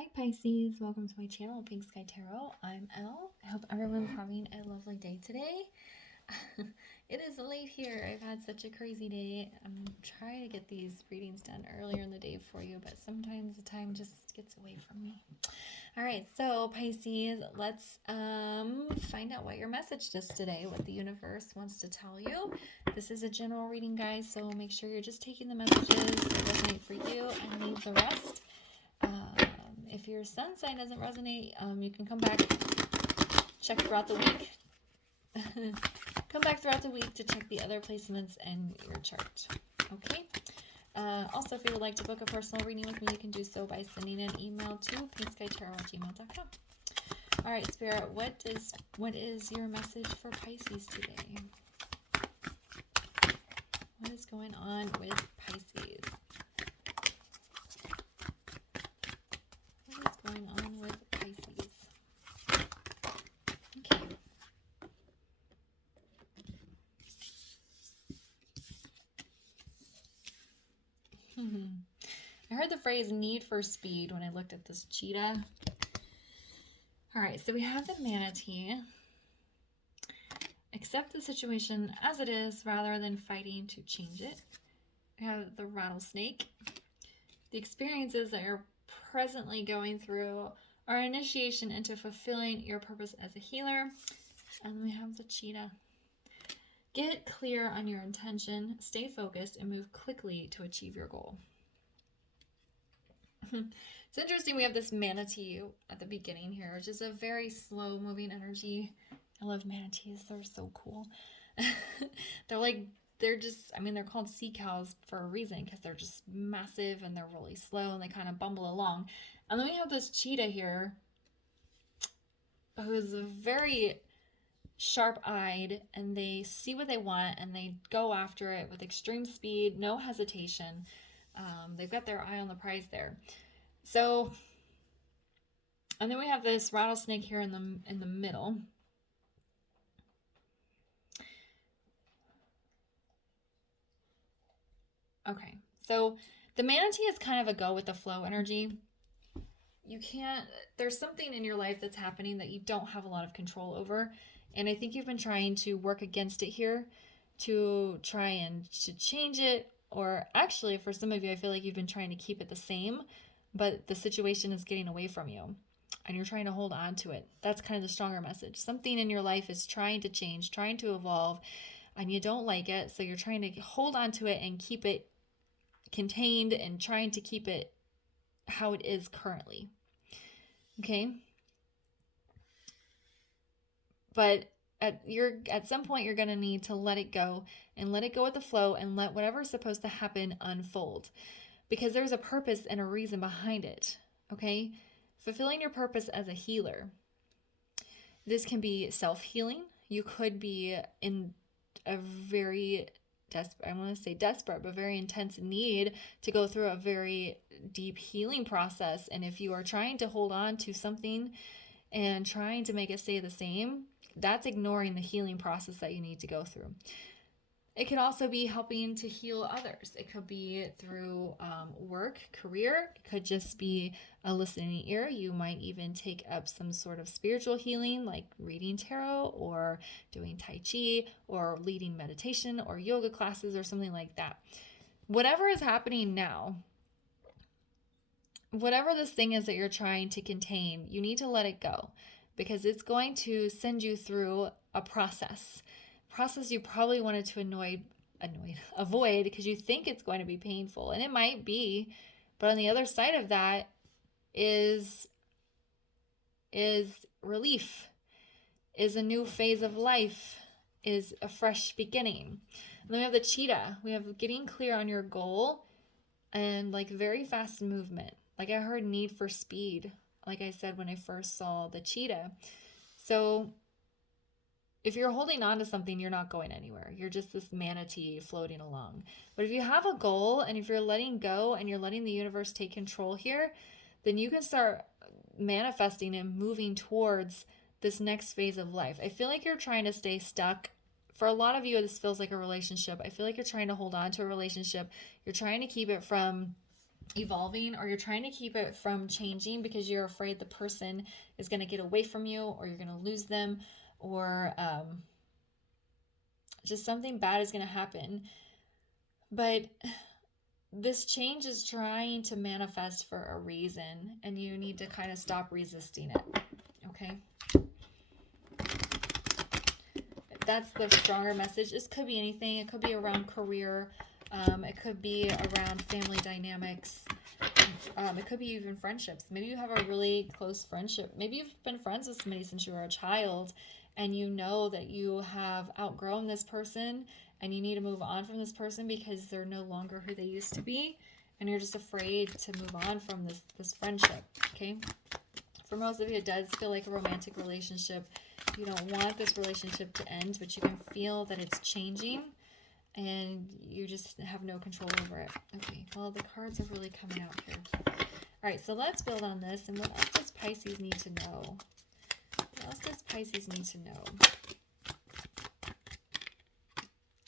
Hi Pisces, welcome to my channel, Pink Sky Tarot. I'm Elle. I hope everyone's having a lovely day today. It is late here. I've had such a crazy day. I'm trying to get these readings done earlier in the day for you, but sometimes the time just gets away from me. All right, so Pisces, let's find out what your message is today, what the universe wants to tell you. This is a general reading, guys, so make sure you're just taking the messages that resonate for you and leave the rest. If your sun sign doesn't resonate, you can come back, check throughout the week. Come back throughout the week to check the other placements and your chart. Okay? Also, if you would like to book a personal reading with me, you can do so by sending an email to pinkskytarot@gmail.com. All right, Spirit, what is your message for Pisces today? What is going on with Pisces? What is going on with Pisces? Okay. I heard the phrase need for speed when I looked at this cheetah. All right, so we have the manatee. Accept the situation as it is rather than fighting to change it. We have the rattlesnake. The experiences that you're presently going through are initiation into fulfilling your purpose as a healer. And then we have the cheetah. Get clear on your intention, stay focused, and move quickly to achieve your goal. It's interesting, we have this manatee at the beginning here, which is a very slow moving energy. I love manatees, they're so cool. They're called sea cows for a reason, because they're just massive and they're really slow and they kind of bumble along. And then we have this cheetah here who's very sharp-eyed, and they see what they want and they go after it with extreme speed, no hesitation. They've got their eye on the prize there. So, and then we have this rattlesnake here in the middle. Okay, so the manatee is kind of a go with the flow energy. There's something in your life that's happening that you don't have a lot of control over. And I think you've been trying to work against it here to try and to change it. Or actually, for some of you, I feel like you've been trying to keep it the same, but the situation is getting away from you and you're trying to hold on to it. That's kind of the stronger message. Something in your life is trying to change, trying to evolve, and you don't like it. So you're trying to hold on to it and keep it contained and trying to keep it how it is currently. Okay? But at some point you're going to need to let it go and let it go with the flow and let whatever's supposed to happen unfold, because there's a purpose and a reason behind it. Okay? Fulfilling your purpose as a healer. This can be self-healing. You could be in a very desperate, but very intense need to go through a very deep healing process. And if you are trying to hold on to something and trying to make it stay the same, that's ignoring the healing process that you need to go through. It could also be helping to heal others. It could be through work, career. It could just be a listening ear. You might even take up some sort of spiritual healing, like reading tarot or doing Tai Chi or leading meditation or yoga classes or something like that. Whatever is happening now, whatever this thing is that you're trying to contain, you need to let it go, because it's going to send you through a process you probably wanted to avoid because you think it's going to be painful, and it might be, but on the other side of that is relief, is a new phase of life, is a fresh beginning. And then we have the cheetah. We have getting clear on your goal and like very fast movement. Like I heard need for speed, like I said when I first saw the cheetah. So if you're holding on to something, you're not going anywhere. You're just this manatee floating along. But if you have a goal and if you're letting go and you're letting the universe take control here, then you can start manifesting and moving towards this next phase of life. I feel like you're trying to stay stuck. For a lot of you, this feels like a relationship. I feel like you're trying to hold on to a relationship. You're trying to keep it from evolving, or you're trying to keep it from changing because you're afraid the person is going to get away from you, or you're going to lose them, or just something bad is going to happen. But this change is trying to manifest for a reason, and you need to kind of stop resisting it. Okay? That's the stronger message. This could be anything. It could be around career. It could be around family dynamics. It could be even friendships. Maybe you have a really close friendship. Maybe you've been friends with somebody since you were a child, and you know that you have outgrown this person and you need to move on from this person because they're no longer who they used to be, and you're just afraid to move on from this friendship. Okay? For most of you, it does feel like a romantic relationship. You don't want this relationship to end, but you can feel that it's changing, and you just have no control over it. Okay, well, the cards are really coming out here. All right, so let's build on this. And what else does Pisces need to know? What else does Pisces need to know?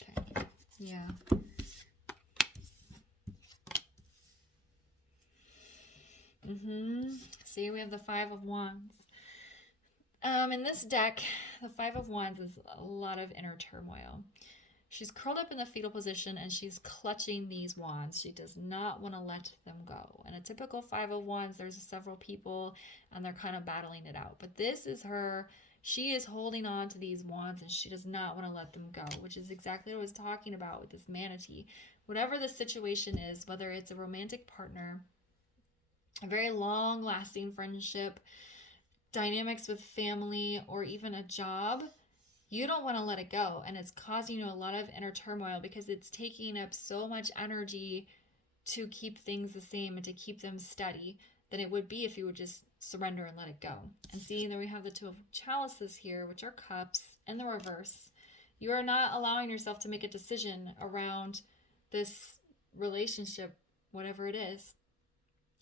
Okay, yeah. See, we have the Five of Wands. In this deck, the Five of Wands is a lot of inner turmoil. She's curled up in the fetal position and she's clutching these wands. She does not want to let them go. In a typical Five of Wands, there's several people and they're kind of battling it out. But this is her. She is holding on to these wands and she does not want to let them go, which is exactly what I was talking about with this manatee. Whatever the situation is, whether it's a romantic partner, a very long-lasting friendship, dynamics with family, or even a job, you don't want to let it go, and it's causing you a lot of inner turmoil because it's taking up so much energy to keep things the same and to keep them steady than it would be if you would just surrender and let it go. And see, there we have the Two of Chalices here, which are cups, in the reverse. You are not allowing yourself to make a decision around this relationship, whatever it is.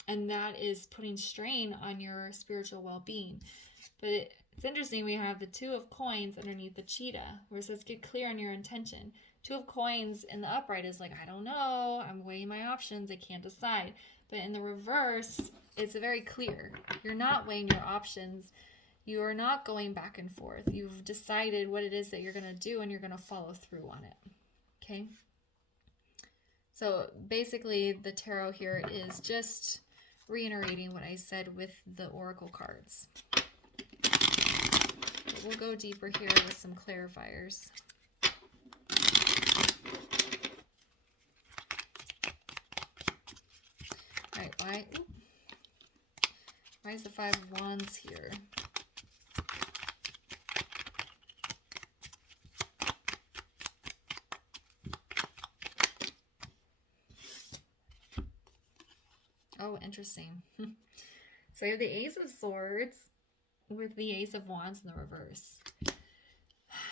And that is putting strain on your spiritual well-being. But it's interesting, we have the Two of Coins underneath the cheetah, where it says, get clear on your intention. Two of Coins in the upright is like, I don't know, I'm weighing my options, I can't decide. But in the reverse, it's very clear. You're not weighing your options. You are not going back and forth. You've decided what it is that you're going to do, and you're going to follow through on it. Okay? So basically, the tarot here is just reiterating what I said with the oracle cards. But we'll go deeper here with some clarifiers. All right, why is the Five of Wands here? Oh, interesting. So you have the Ace of Swords with the Ace of Wands in the reverse.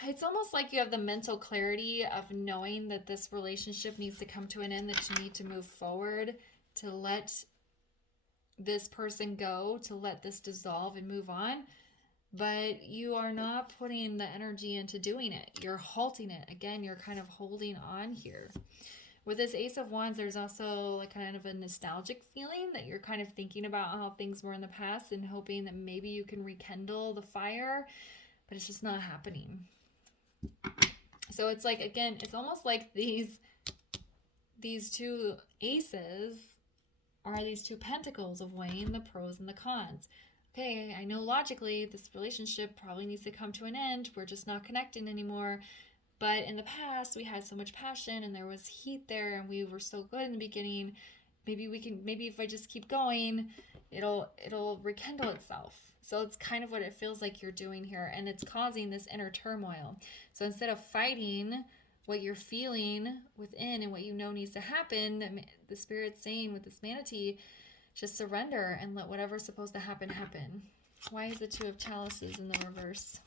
It's almost like you have the mental clarity of knowing that this relationship needs to come to an end, that you need to move forward, to let this person go, to let this dissolve and move on. But you are not putting the energy into doing it. You're halting it. Again, you're kind of holding on here. With this Ace of Wands, there's also like kind of a nostalgic feeling that you're kind of thinking about how things were in the past and hoping that maybe you can rekindle the fire, but it's just not happening. So it's like, again, it's almost like these two aces are these two pentacles of weighing the pros and the cons. Okay, I know logically this relationship probably needs to come to an end. We're just not connecting anymore. But in the past, we had so much passion and there was heat there and we were so good in the beginning. Maybe if I just keep going, it'll rekindle itself. So it's kind of what it feels like you're doing here, and it's causing this inner turmoil. So instead of fighting what you're feeling within and what you know needs to happen, the Spirit's saying with this manatee, just surrender and let whatever's supposed to happen, happen. Why is the Two of Chalices in the reverse?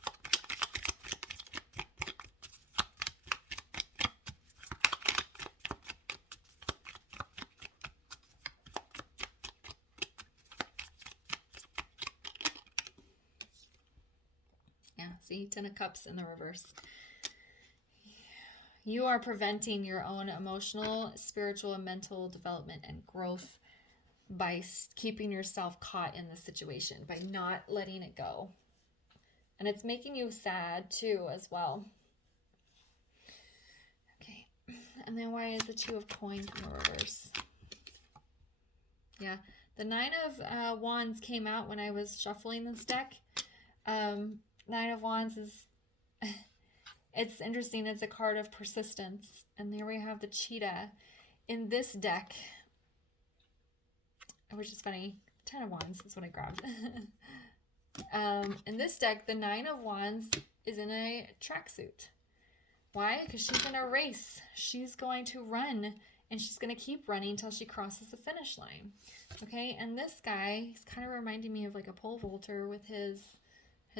See, Ten of Cups in the reverse. You are preventing your own emotional, spiritual, and mental development and growth by keeping yourself caught in the situation, by not letting it go. And it's making you sad too as well. Okay, and then why is the Two of Coins in the reverse? Yeah, the Nine of Wands came out when I was shuffling this deck. Nine of Wands is, it's interesting. It's a card of persistence. And there we have the cheetah. In this deck, which is funny, Ten of Wands is what I grabbed. In this deck, the Nine of Wands is in a tracksuit. Why? Because she's in a race. She's going to run, and she's going to keep running until she crosses the finish line. Okay, and this guy, he's kind of reminding me of like a pole vaulter with his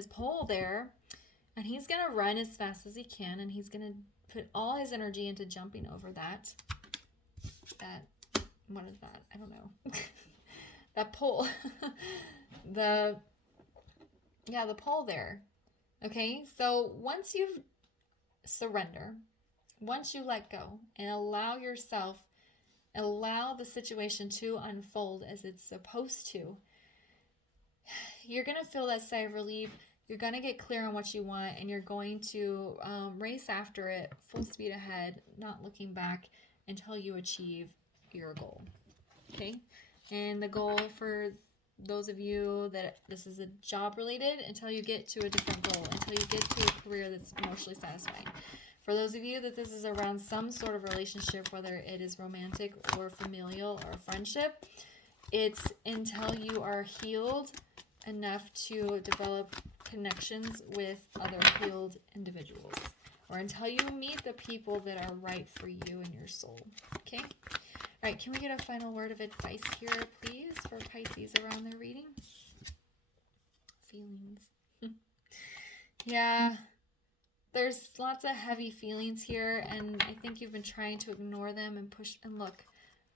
pole there. And he's going to run as fast as he can, and he's going to put all his energy into jumping over that, what is that? I don't know. That pole. the pole there. Okay, so once you surrender, once you let go and allow the situation to unfold as it's supposed to, you're going to feel that sigh of relief. You're going to get clear on what you want, and you're going to race after it full speed ahead, not looking back until you achieve your goal. Okay, and the goal for those of you that this is a job related, until you get to a different goal, until you get to a career that's emotionally satisfying. For those of you that this is around some sort of relationship, whether it is romantic or familial or friendship, it's until you are healed enough to develop connections with other healed individuals, or until you meet the people that are right for you and your soul. Okay? All right, can we get a final word of advice here, please, for Pisces around their reading? Feelings. Yeah, there's lots of heavy feelings here, and I think you've been trying to ignore them and push. And look,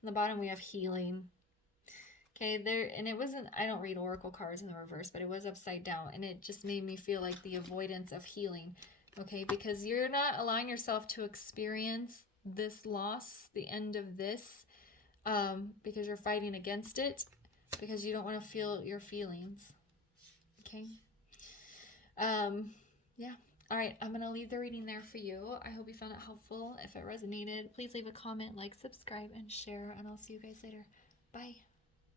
on the bottom we have healing. Okay, there, and it wasn't, I don't read oracle cards in the reverse, but it was upside down, and it just made me feel like the avoidance of healing. Okay, because you're not allowing yourself to experience this loss, the end of this, because you're fighting against it, because you don't want to feel your feelings. Okay. Yeah. All right, I'm going to leave the reading there for you. I hope you found it helpful. If it resonated, please leave a comment, like, subscribe, and share, and I'll see you guys later. Bye.